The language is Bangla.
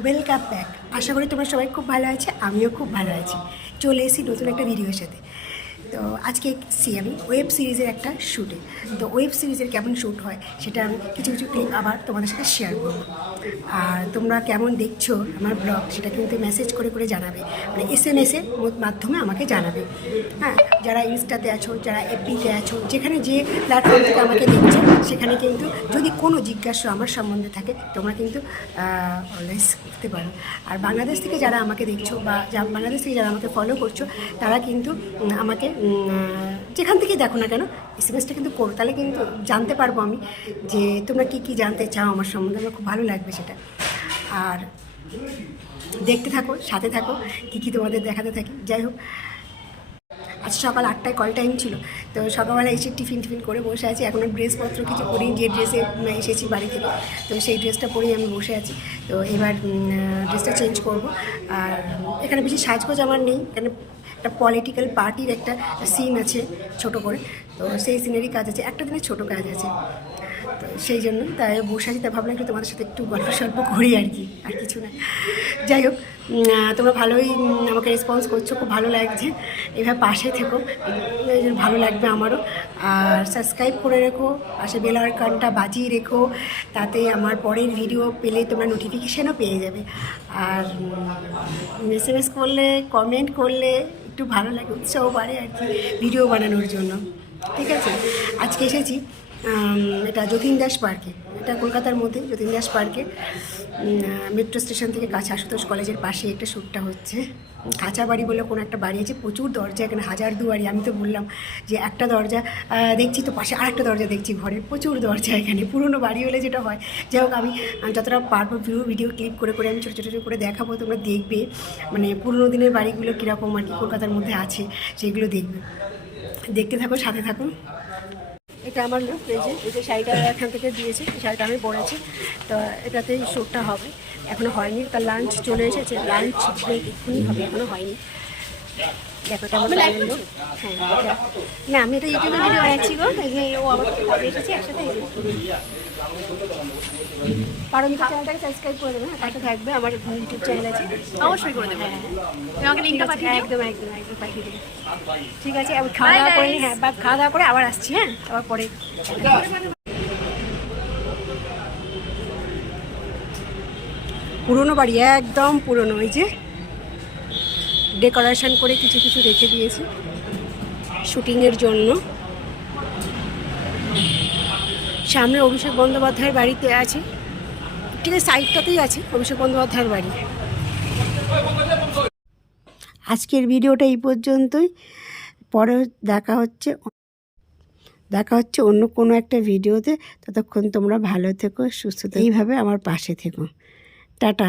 ওয়েলকাম ব্যাক আশা করি তোমরা সবাই খুব ভালো আছে, আমিও খুব ভালো আছি। চলে এসেছি নতুন একটা ভিডিওর সাথে। তো আজকে এসেছি আমি ওয়েব সিরিজের একটা শ্যুটে তো ওয়েব সিরিজের কেমন শ্যুট হয়, সেটা আমি কিছু কিছু ক্লিপ আবার তোমাদের সাথে শেয়ার করব। আর তোমরা কেমন দেখছ আমার ব্লগ সেটা কিন্তু মেসেজ করে করে জানাবে। মানে এস এম এসের মাধ্যমে আমাকে জানাবে। হ্যাঁ যারা ইনস্টাতে আছো, যারা এফবিতে আছো, যেখানে যে প্ল্যাটফর্ম থেকে আমাকে দেখছ, সেখানে কিন্তু যদি কোনো জিজ্ঞাসা আমার সম্বন্ধে থাকে, তোমরা কিন্তু অলওয়েজ করতে পারো। আর বাংলাদেশ থেকে যারা আমাকে দেখছ বা বাংলাদেশ থেকে যারা আমাকে ফলো করছ, তারা কিন্তু আমাকে যেখান থেকে দেখো না কেন এস এম এসটা কিন্তু করো, তাহলে কিন্তু জানতে পারব আমি যে তোমরা কী কী জানতে চাও, আমার সম্বন্ধে আমার খুব ভালো লাগবে সেটা। আর দেখতে থাকো, সাথে থাকো, কী কী তোমাদের দেখাতে থাকি, যাই হোক। আজ সকাল আটটায় কল টাইম ছিল। তো সকালবেলা এসে টিফিন টিফিন করে বসে আছি। এখনও ড্রেসপত্র কিছু করি যে ড্রেসে এসেছি বাড়ি থেকে। তো সেই ড্রেসটা পরেই আমি বসে আছি। তো এবার ড্রেসটা চেঞ্জ করব। আর এখানে বেশি সাজগোজ আমার নেই। এখানে একটা পলিটিক্যাল পার্টির একটা সিন আছে ছোট করে। তো সেই সিনেরই কাজ আছে। একটা দিনের ছোট কাজ আছে। তো সেই জন্য তাই বসে আছি। তাই ভাবলাম একটু তোমাদের সাথে একটু গল্প সল্প করি আর কি। আর কিছু না। যাই হোক তোমরা ভালোই আমাকে রেসপন্স করছ, খুব ভালো লাগছে। এভাবে পাশে থেকো ভালো লাগবে আমারও। আর সাবস্ক্রাইব করে রেখো, পাশে বেল আইকনটা বাজিয়ে রেখো, তাতে আমার পরের ভিডিও পেলে তোমরা নোটিফিকেশানও পেয়ে যাবে। আর এস এম এস করলে কমেন্ট করলে একটু ভালো লাগে, উৎসাহ বাড়ে আর কি ভিডিও বানানোর জন্য। ঠিক আছে? আজকে এসেছি। এটা যতীন দাস পার্কে, এটা কলকাতার মধ্যে, যতীন দাস পার্কে। মেট্রো স্টেশন থেকে কাছে আশুতোষ কলেজের পাশে একটা শ্যুটটা হচ্ছে। কাঁচা বাড়ি বলে কোনো একটা বাড়ি আছে, প্রচুর দরজা, এখানে হাজার দুয়ারি, আমি তো বললাম যে একটা দরজা দেখছি তো পাশে আরেকটা দরজা দেখছি ঘরে, প্রচুর দরজা এখানে, পুরনো বাড়ি হলে যেটা হয়। যাই হোক, আমি যতটা পারব ভিডিও ভিডিও ক্লিপ করে করে আমি ছোটো ছোটো করে দেখাবো, তোমরা দেখবে। মানে পুরনো দিনের বাড়িগুলো কীরকম আর কি কলকাতার মধ্যে আছে, সেগুলো দেখবে। দেখতে থাকো, সাথে থাকুন। এটা আমার লুক এই যে এই যে শাড়িটা এখান থেকে দিয়েছে শাড়িটা আমি পরেছি। তো এটাতেই শ্যুটটা হবে। এখনও হয়নি তার লাঞ্চ চলে এসেছে। লাঞ্চ ব্রেক এক্ষুনি হবে এখনও হয়নি। দেখো এটা আমার বাইরের লোক হ্যাঁ না আমি এটা ইউটিউবে ভিডিও বানাচ্ছি গো তাই ও আবার কবে এসেছে একসাথে। পারমিতা চ্যানেলটাকে সাবস্ক্রাইব করে হ্যাঁ থাকবে আমার ইউটিউব চ্যানেল আছে। অবশ্যই করে হ্যাঁ আমাকে লিঙ্কটা পাঠিয়ে একদম একদম একদম পাঠিয়ে ঠিক আছে খাওয়া দাওয়া করে হ্যাঁ বা খাওয়া দাওয়া করে আবার আসছি হ্যাঁ আবার পরে। পুরনো বাড়ি একদম পুরনো ওই যে ডেকোরেশন করে কিছু কিছু রেখে দিয়েছে। শুটিংয়ের জন্য। সামনে অভিষেক বন্দ্যোপাধ্যায়ের বাড়িতে আছে। ঠিক আছে, সাইডটাতেই আছে অভিষেক বন্দ্যোপাধ্যায়ের বাড়ি। আজকের ভিডিওটা এই পর্যন্তই। পরে দেখা হচ্ছে দেখা হচ্ছে অন্য কোনো একটা ভিডিওতে। ততক্ষণ তোমরা ভালো থেকো, সুস্থ এইভাবে আমার পাশে থেকো। টাটা।